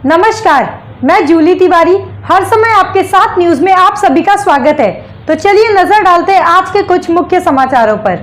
नमस्कार, मैं जूली तिवारी हर समय आपके साथ न्यूज में आप सभी का स्वागत है। तो चलिए नजर डालते हैं आज के कुछ मुख्य समाचारों पर।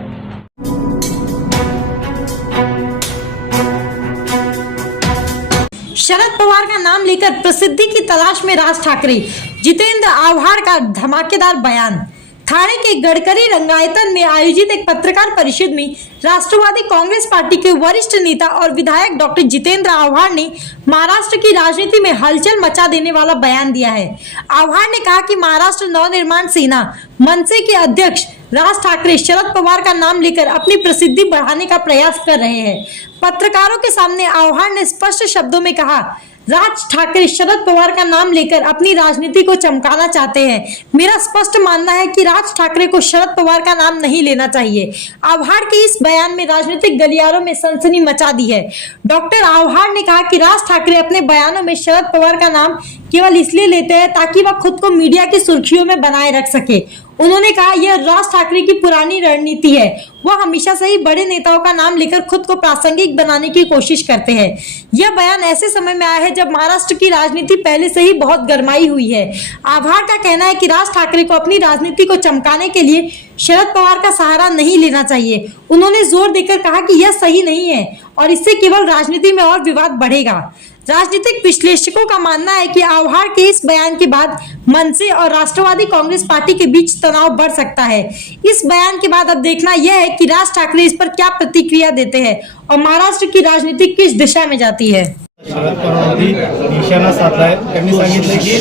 शरद पवार का नाम लेकर प्रसिद्धि की तलाश में राज ठाकरे, जितेंद्र आव्हाड का धमाकेदार बयान। ठाणे के गडकरी रंगायतन में आयोजित एक पत्रकार परिषद में राष्ट्रवादी कांग्रेस पार्टी के वरिष्ठ नेता और विधायक डॉक्टर जितेंद्र आव्हाड ने महाराष्ट्र की राजनीति में हलचल मचा देने वाला बयान दिया है। आव्हाड ने कहा कि महाराष्ट्र नवनिर्माण सेना मनसे के अध्यक्ष राज ठाकरे शरद पवार का नाम लेकर अपनी प्रसिद्धि बढ़ाने का प्रयास कर रहे हैं। पत्रकारों के सामने आव्हाड ने स्पष्ट शब्दों में कहा, राज ठाकरे शरद पवार का नाम लेकर अपनी राजनीति को चमकाना चाहते हैं। मेरा स्पष्ट मानना है कि राज ठाकरे को शरद पवार का नाम नहीं लेना चाहिए। आव्हाड के इस बयान में राजनीतिक गलियारों में सनसनी मचा दी है। डॉक्टर आव्हाड ने कहा कि राज ठाकरे अपने बयानों में शरद पवार का नाम केवल इसलिए लेते हैं ताकि वह खुद को मीडिया की सुर्खियों में बनाए रख सके। उन्होंने कहा, यह राज ठाकरे की पुरानी रणनीति है। वह हमेशा से ही बड़े नेताओं का नाम लेकर खुद को प्रासंगिक बनाने की कोशिश करते हैं। यह बयान ऐसे समय में आया है जब महाराष्ट्र की राजनीति पहले से ही बहुत गरमाई हुई है। आव्हाड का कहना है कि राज ठाकरे को अपनी राजनीति को चमकाने के लिए शरद पवार का सहारा नहीं लेना चाहिए। उन्होंने जोर देकर कहा कि यह सही नहीं है और इससे केवल राजनीति में और विवाद बढ़ेगा। राजनीतिक विश्लेषकों का मानना है कि आव्हाड के इस बयान के बाद मनसे और राष्ट्रवादी कांग्रेस पार्टी के बीच तनाव बढ़ सकता है। इस बयान के बाद अब देखना यह है कि राज ठाकरे इस पर क्या प्रतिक्रिया देते हैं और महाराष्ट्र की राजनीति किस दिशा में जाती है। शरद पवारांनी निशाणा साधलाय। त्यांनी सांगितले की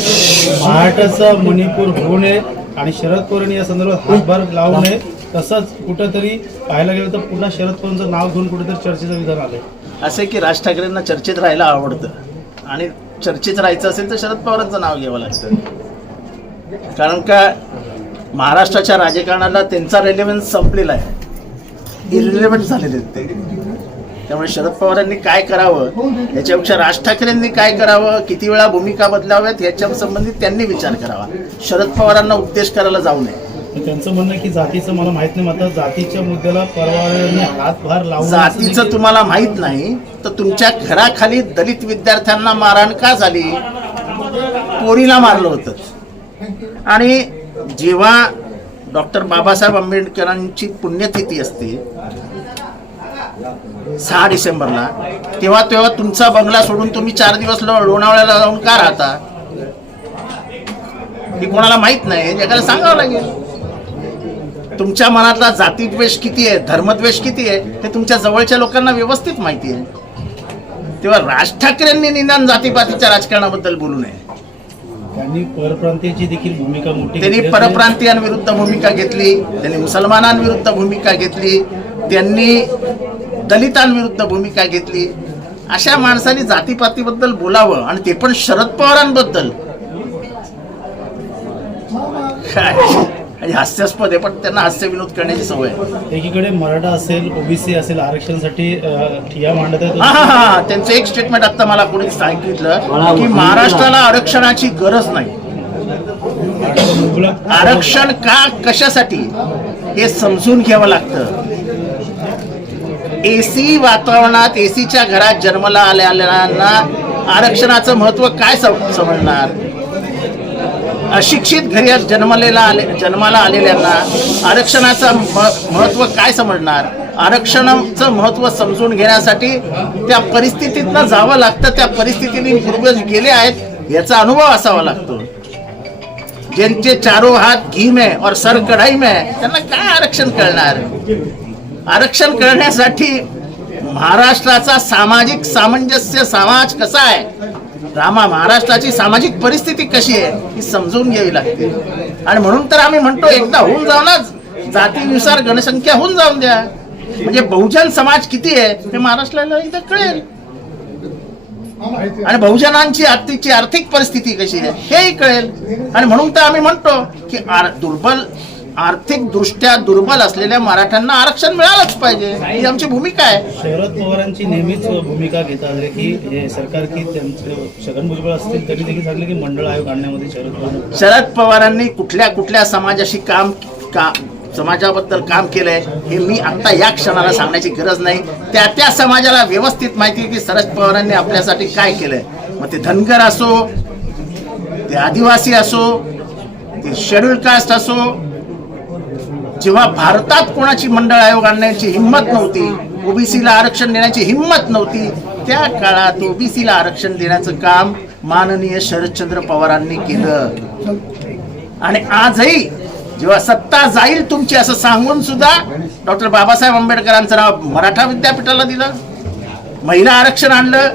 महाराष्ट्राचा मणिपूर होऊ नये आणि शरद पवारांनी या संदर्भात हातभार लावू नये। तसंच कुठेतरी पाहायला गेलं तर पुन्हा शरद पवारांचं नाव घेऊन कुठेतरी चर्चेचं विधान आलंय। असे की राज ठाकरेंना चर्चेत राहायला आवडतं आणि चर्चेत राहायचं असेल तर शरद पवारांचं नाव घ्यावं लागतं। कारण का महाराष्ट्राच्या राजकारणाला त्यांचा रेलेव्हन्स संपलेला आहे, इरिलेव्हंट झालेले आहेत ते। त्यामुळे शरद पवारांनी काय करावं याच्यापेक्षा राज ठाकरेंनी काय करावं, किती वेळा भूमिका बदलाव्यात याच्या संबंधित त्यांनी विचार करावा। शरद पवारांना उपदेश करायला जाऊ नये। त्यांचं म्हणणं की जातीचं मला माहित नाही, मात्र जातीच्या मुद्द्याला पवारांनी हातभार लावून जातीचं तुम्हाला माहित नाही तर तुमच्या घराखाली दलित विद्यार्थ्यांना मारहाण का झाली? पोरीला मारलं होतं। आणि जेव्हा डॉक्टर बाबासाहेब आंबेडकरांची पुण्यतिथी असते 6 डिसेंबरला, तेव्हा तुमचा बंगला सोडून तुम्ही 4 दिवस लोणावळ्याला जाऊन का राहता? हे कोणाला माहित नाही, जगाला सांगावं लागेल। तुमच्या मनातला जातीद्वेष किती आहे, धर्मद्वेष किती आहे हे तुमच्या जवळच्या लोकांना व्यवस्थित माहिती आहे। तेव्हा राज ठाकरेंनी निदान जातीपातीच्या राजकारणाबद्दल बोलू नये। त्यांनी परप्रांतीयची देखील भूमिका मोठी त्यांनी परप्रांतीयांविरुद्ध भूमिका घेतली, त्यांनी मुसलमानांविरुद्ध भूमिका घेतली, त्यांनी दलितांविरुद्ध भूमिका घेतली। अशा माणसांनी जातीपातीबद्दल बोलावं आणि ते पण शरद पवारांबद्दल, काय हास्यास्पद आहे। पण त्यांना हास्य विनोद करण्याची सवय आहे। एकीकडे मराठा असेल, ओबीसी असेल, आरक्षणासाठी ठिया मांडत आहेत। हा त्यांचं एक स्टेटमेंट आता मला कोणी सांगितलं की महाराष्ट्राला आरक्षणाची गरज नाही। आरक्षण का, कशासाठी हे समजून घ्यावं लागतं। एसी वातावरणात, एसीच्या घरात जन्माला आलेल्यांना आरक्षणाचं महत्व काय समजणार? अशिक्षित घरी जन्माला आलेल्यांना आरक्षणाचं महत्व काय समजणार? आरक्षणाचं महत्व समजून घेण्यासाठी त्या परिस्थितीतनं जावं लागतं। त्या परिस्थितीने पूर्वज गेले आहेत याचा अनुभव असावा लागतो। ज्यांचे चारों हात घी में और सर कढ़ाई में, त्यांना काय आरक्षण कळणार? आरक्षण करण्यासाठी महाराष्ट्राचा सामाजिक सामंजस्य समाज कसा आहे, महाराष्ट्राची सामाजिक परिस्थिती कशी आहे ही समजून घ्यावी लागते। आणि म्हणून तर आम्ही म्हणतो एकदा होऊन जाऊ ना, जातीनुसार गणसंख्या होऊन जाऊन द्या, म्हणजे बहुजन समाज किती आहे हे महाराष्ट्राला एकदा कळेल आणि बहुजनांची आजची आर्थिक परिस्थिती कशी आहे हेही कळेल। आणि म्हणून तर आम्ही म्हणतो की आर्थिक दृष्ट्या दुर्बल असलेल्या मराठ्यांना आरक्षण मिळालंच पाहिजे, ही आमची भूमिका आहे। शरद पवारांची नेहमीच भूमिका घेतात की सरकार की छगन भुजबळ असतील तरी देखील सांगले की मंडळ आयोग आणण्यामध्ये शरद पवारांनी कुठल्या समाजाशी समाजाबद्दल काम केलंय हे मी आता या क्षणाला सांगण्याची गरज नाही। त्या समाजाला व्यवस्थित माहिती आहे की शरद पवारांनी आपल्यासाठी काय केलंय। मग ते धनगर असो, ते आदिवासी असो, ते शेड्यूल कास्ट असो, जेव्हा भारतात कोणाची मंडळ आयोग आणण्याची हिंमत नव्हती, ओबीसीला आरक्षण देण्याची हिंमत नव्हती, त्या काळात ओबीसीला आरक्षण देण्याचं काम माननीय शरदचंद्र पवारांनी केलं. आणि आजही जेव्हा सत्ता जाईल तुमची असं सांगून सुद्धा डॉक्टर बाबासाहेब आंबेडकरांचं नाव मराठा विद्यापीठाला दिलं, महिला आरक्षण आणलं,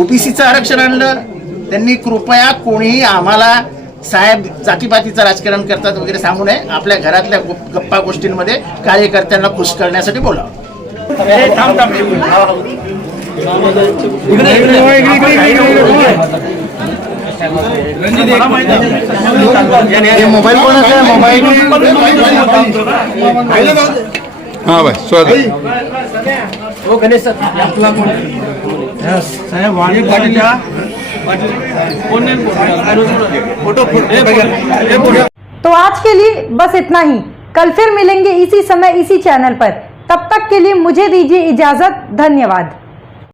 ओबीसीचं आरक्षण आणलं. त्यांनी कृपया कोणीही आम्हाला साहेब जातीपातीचं राजकारण करतात वगैरे सांगू नये. आपल्या घरातल्या गप्पा गोष्टींमध्ये कार्यकर्त्यांना खुश करण्यासाठी बोलावं. मोबाईल कोणाचा आहे? मोबाईल हाँ भाई स्वागत. तो आज के लिए बस इतना ही. कल फिर मिलेंगे इसी समय इसी चैनल पर. तब तक के लिए मुझे दीजिए इजाजत. धन्यवाद.